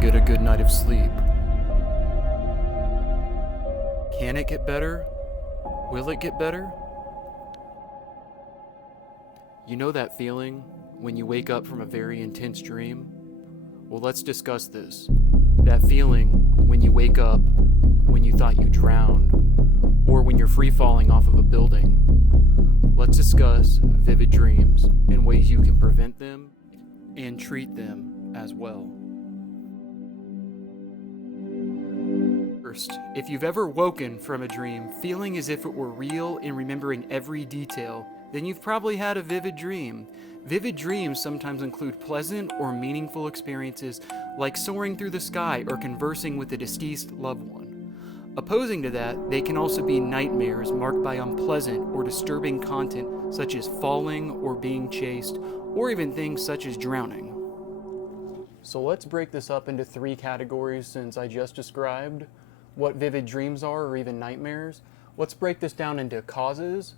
get a good night of sleep? Can it get better? Will it get better? You know that feeling when you wake up from a very intense dream? Well, let's discuss this. That feeling when you wake up when you thought you drowned, or when you're free falling off of a building. Let's discuss vivid dreams and ways you can prevent them and treat them as well. First, if you've ever woken from a dream feeling as if it were real and remembering every detail, then you've probably had a vivid dream. Vivid dreams sometimes include pleasant or meaningful experiences like soaring through the sky or conversing with a deceased loved one. Opposing to that, they can also be nightmares marked by unpleasant or disturbing content such as falling or being chased, or even things such as drowning. So let's break this up into three categories since I just described what vivid dreams are or even nightmares. Let's break this down into causes,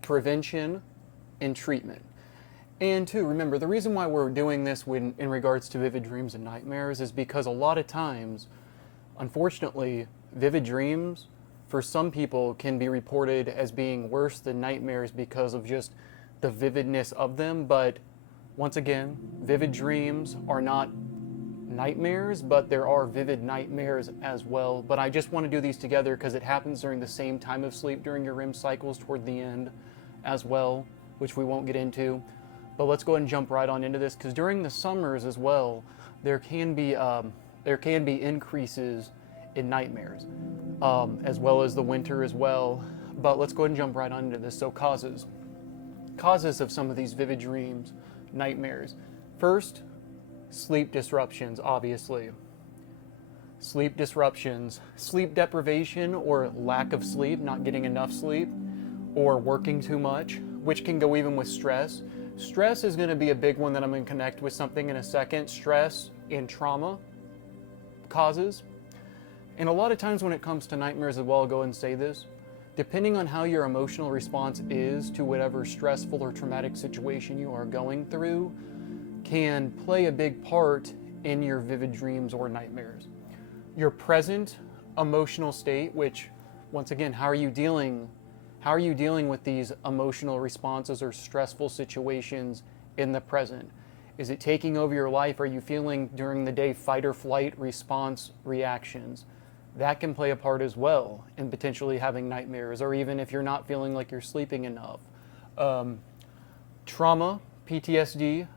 prevention, and treatment. And two, remember, the reason why we're doing this in regards to vivid dreams and nightmares is because a lot of times, unfortunately, vivid dreams for some people can be reported as being worse than nightmares because of just the vividness of them. But once again, vivid dreams are not nightmares, but there are vivid nightmares as well. But I just want to do these together because it happens during the same time of sleep during your REM cycles toward the end as well, which we won't get into. But let's go ahead and jump right on into this because during the summers as well, there can be increases in nightmares, as well as the winter as well. But let's go ahead and jump right on into this. So causes of some of these vivid dreams, nightmares. First, sleep disruptions, obviously. Sleep disruptions, sleep deprivation or lack of sleep, not getting enough sleep, or working too much, which can go even with stress. Stress is going to be a big one that I'm going to connect with something in a second. Stress and trauma causes. And a lot of times when it comes to nightmares as well, I'll go and say this, depending on how your emotional response is to whatever stressful or traumatic situation you are going through, can play a big part in your vivid dreams or nightmares. Your present emotional state, which once again, how are you dealing with these emotional responses or stressful situations in the present? Is it taking over your life? Are you feeling during the day fight or flight response reactions? That can play a part as well in potentially having nightmares, or even if you're not feeling like you're sleeping enough. Trauma, PTSD.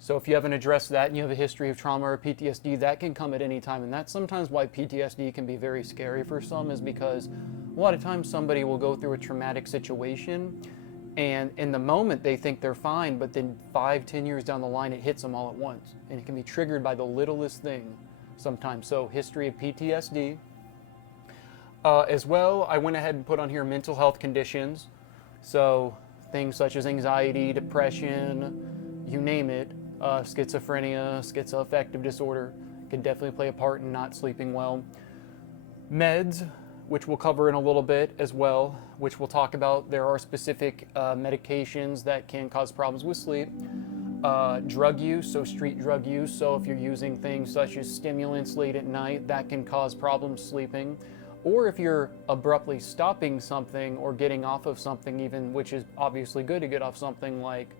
So if you haven't addressed that and you have a history of trauma or PTSD, that can come at any time. And that's sometimes why PTSD can be very scary for some, is because a lot of times somebody will go through a traumatic situation and in the moment they think they're fine, but then 5-10 years down the line it hits them all at once. And it can be triggered by the littlest thing sometimes. So history of PTSD. As well, I went ahead and put on here mental health conditions. So things such as anxiety, depression, you name it. Schizophrenia, schizoaffective disorder can definitely play a part in not sleeping well. Meds, which we'll cover in a little bit as well, which we'll talk about. There are specific medications that can cause problems with sleep. Drug use, so street drug use. So if you're using things such as stimulants late at night, that can cause problems sleeping. Or if you're abruptly stopping something or getting off of something even, which is obviously good to get off something like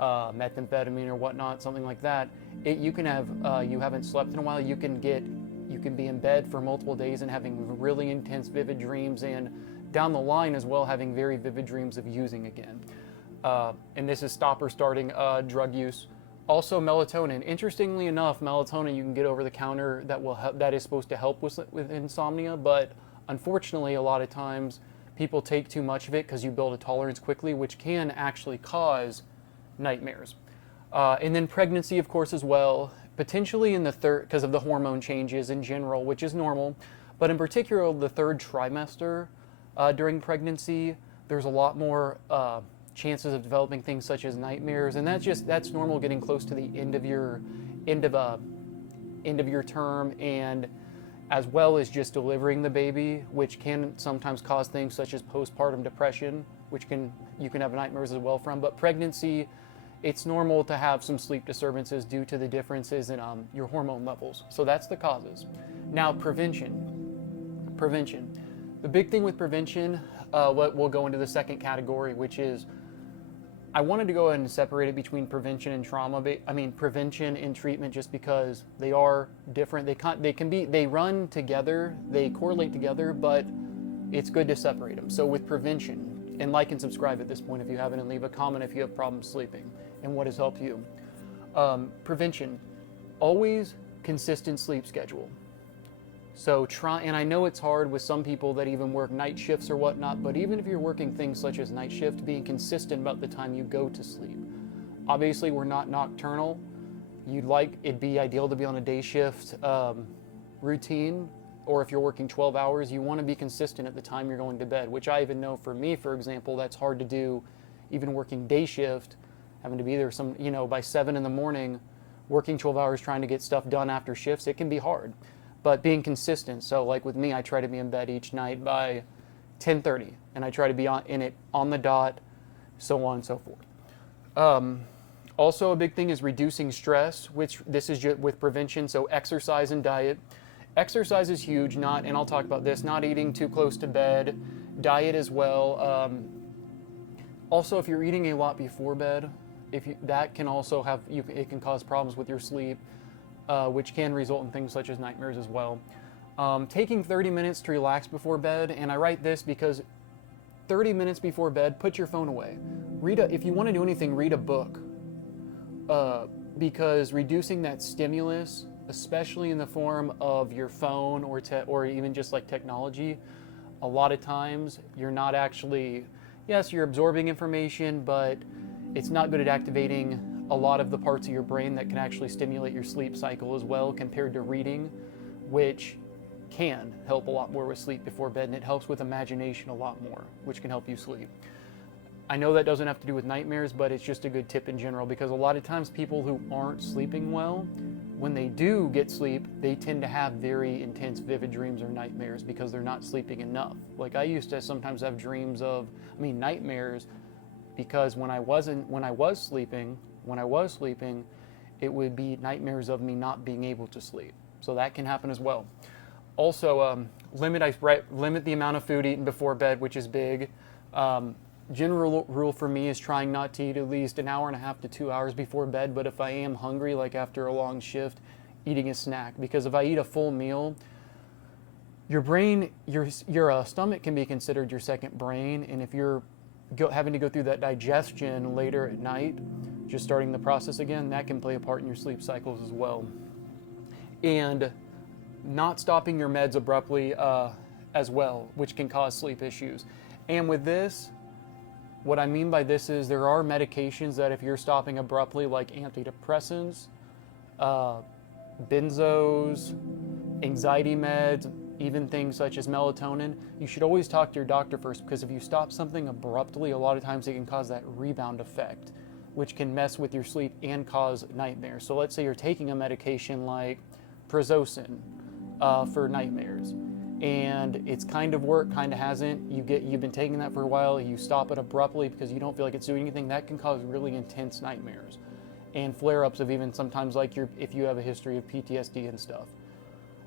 methamphetamine or whatnot, something like that, you can have, you haven't slept in a while, you can be in bed for multiple days and having really intense vivid dreams, and down the line as well having very vivid dreams of using again. And this is stop or starting drug use. Also melatonin. Interestingly enough, melatonin you can get over the counter that is supposed to help with insomnia, but unfortunately a lot of times people take too much of it because you build a tolerance quickly, which can actually cause nightmares. And then pregnancy, of course, as well, potentially in the third, because of the hormone changes in general, which is normal, but in particular the third trimester during pregnancy, there's a lot more chances of developing things such as nightmares, and that's normal getting close to the end of your term, and as well as just delivering the baby, which can sometimes cause things such as postpartum depression, which you can have nightmares as well from. But pregnancy it's normal to have some sleep disturbances due to the differences in your hormone levels. So that's the causes. Now, prevention. Prevention. The big thing with prevention, we'll go into the second category, which is, I wanted to go ahead and separate it between prevention and trauma. Prevention and treatment, just because they are different. They run together, they correlate together, but it's good to separate them. So with prevention, and like and subscribe at this point if you haven't, and leave a comment if you have problems sleeping and what has helped you. Prevention, always consistent sleep schedule. So try, and I know it's hard with some people that even work night shifts or whatnot, but even if you're working things such as night shift, being consistent about the time you go to sleep. Obviously, we're not nocturnal. It'd be ideal to be on a day shift routine, or if you're working 12 hours, you want to be consistent at the time you're going to bed, which I even know for me, for example, that's hard to do, even working day shift, having to be there by 7 in the morning, working 12 hours trying to get stuff done after shifts, it can be hard. But being consistent, so like with me, I try to be in bed each night by 10:30, and I try to be in it on the dot, so on and so forth. Also, a big thing is reducing stress, which this is with prevention, so exercise and diet. Exercise is huge, and I'll talk about this, not eating too close to bed, diet as well. Also, if you're eating a lot before bed, that can also it can cause problems with your sleep. Which can result in things such as nightmares as well. Taking 30 minutes to relax before bed, and I write this because 30 minutes before bed, put your phone away. If you want to do anything, read a book. Because reducing that stimulus, especially in the form of your phone or even just like technology, a lot of times you're not actually, yes, you're absorbing information, but it's not good at activating a lot of the parts of your brain that can actually stimulate your sleep cycle as well, compared to reading, which can help a lot more with sleep before bed, and it helps with imagination a lot more, which can help you sleep. I know that doesn't have to do with nightmares, but it's just a good tip in general, because a lot of times people who aren't sleeping well, when they do get sleep, they tend to have very intense vivid dreams or nightmares because they're not sleeping enough. Like I used to sometimes have nightmares, because when I was sleeping, it would be nightmares of me not being able to sleep. So that can happen as well. Also, limit the amount of food eaten before bed, which is big. General rule for me is trying not to eat at least an hour and a half to 2 hours before bed, but if I am hungry, like after a long shift, eating a snack. Because if I eat a full meal, your stomach can be considered your second brain, and if you're having to go through that digestion later at night, just starting the process again, that can play a part in your sleep cycles as well. And not stopping your meds abruptly as well, which can cause sleep issues. And with this, what I mean by this is there are medications that if you're stopping abruptly, like antidepressants, benzos, anxiety meds, even things such as melatonin, you should always talk to your doctor first, because if you stop something abruptly, a lot of times it can cause that rebound effect, which can mess with your sleep and cause nightmares. So let's say you're taking a medication like Prazosin for nightmares, and it's kind of worked, kind of hasn't. You've been taking that for a while, you stop it abruptly because you don't feel like it's doing anything, that can cause really intense nightmares and flare-ups of even sometimes if you have a history of PTSD and stuff.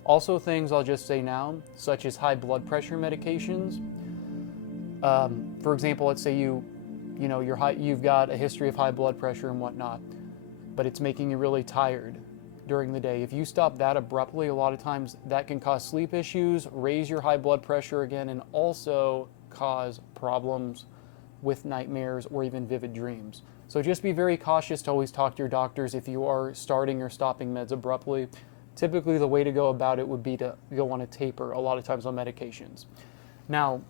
Also, things I'll just say now, such as high blood pressure medications. For example, let's say you've got a history of high blood pressure and whatnot, but it's making you really tired during the day. If you stop that abruptly, a lot of times that can cause sleep issues, raise your high blood pressure again, and also cause problems with nightmares or even vivid dreams. So just be very cautious to always talk to your doctors if you are starting or stopping meds abruptly. Typically, the way to go about it would be to go on a taper, a lot of times on medications. Now,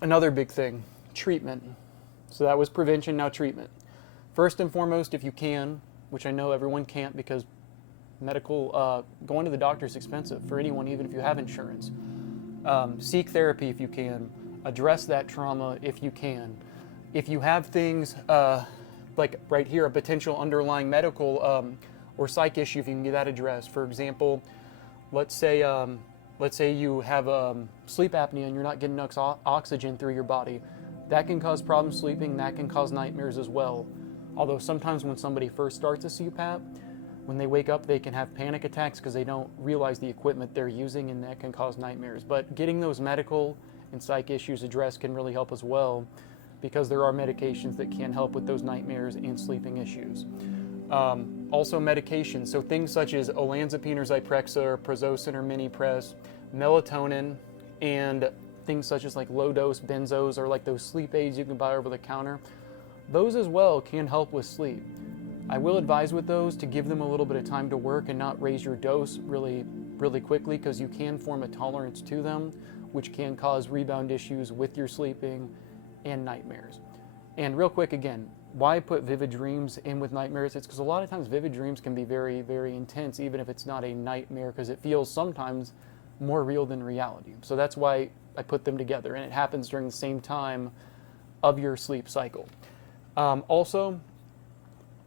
another big thing, treatment. So that was prevention, now treatment. First and foremost, if you can, which I know everyone can't because going to the doctor is expensive for anyone, even if you have insurance. Seek therapy if you can. Address that trauma if you can. If you have things like right here, a potential underlying medical or psych issue, if you can get that addressed. For example, let's say you have sleep apnea and you're not getting enough oxygen through your body. That can cause problems sleeping, that can cause nightmares as well. Although sometimes when somebody first starts a CPAP, when they wake up, they can have panic attacks because they don't realize the equipment they're using, and that can cause nightmares. But getting those medical and psych issues addressed can really help as well, because there are medications that can help with those nightmares and sleeping issues. Also medications, so things such as olanzapine or Zyprexa or Prazosin or Minipress, melatonin, and things such as like low-dose benzos or like those sleep aids you can buy over the counter. Those as well can help with sleep. I will advise with those to give them a little bit of time to work and not raise your dose really quickly, because you can form a tolerance to them, which can cause rebound issues with your sleeping and nightmares. And real quick again, why put vivid dreams in with nightmares? It's because a lot of times vivid dreams can be very, very intense, even if it's not a nightmare, because it feels sometimes more real than reality. So that's why I put them together, and it happens during the same time of your sleep cycle. Also,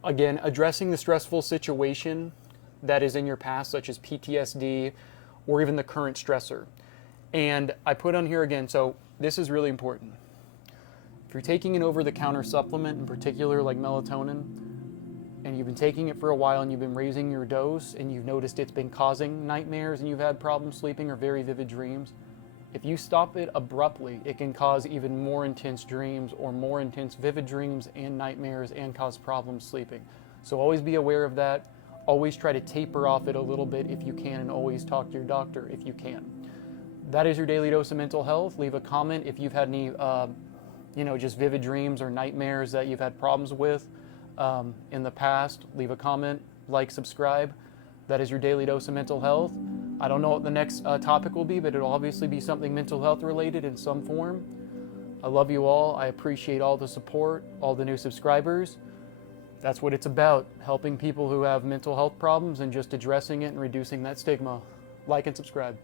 again, addressing the stressful situation that is in your past, such as PTSD or even the current stressor. And I put on here again, so this is really important. If you're taking an over-the-counter supplement, in particular like melatonin, and you've been taking it for a while and you've been raising your dose and you've noticed it's been causing nightmares and you've had problems sleeping or very vivid dreams, if you stop it abruptly, it can cause even more intense dreams or more intense vivid dreams and nightmares and cause problems sleeping. So always be aware of that. Always try to taper off it a little bit if you can, and always talk to your doctor if you can. That is your daily dose of mental health. Leave a comment if you've had any just vivid dreams or nightmares that you've had problems with in the past. Leave a comment, like, subscribe. That is your daily dose of mental health. I don't know what the next topic will be, but it'll obviously be something mental health related in some form. I love you all. I appreciate all the support, all the new subscribers. That's what it's about, helping people who have mental health problems and just addressing it and reducing that stigma. Like and subscribe.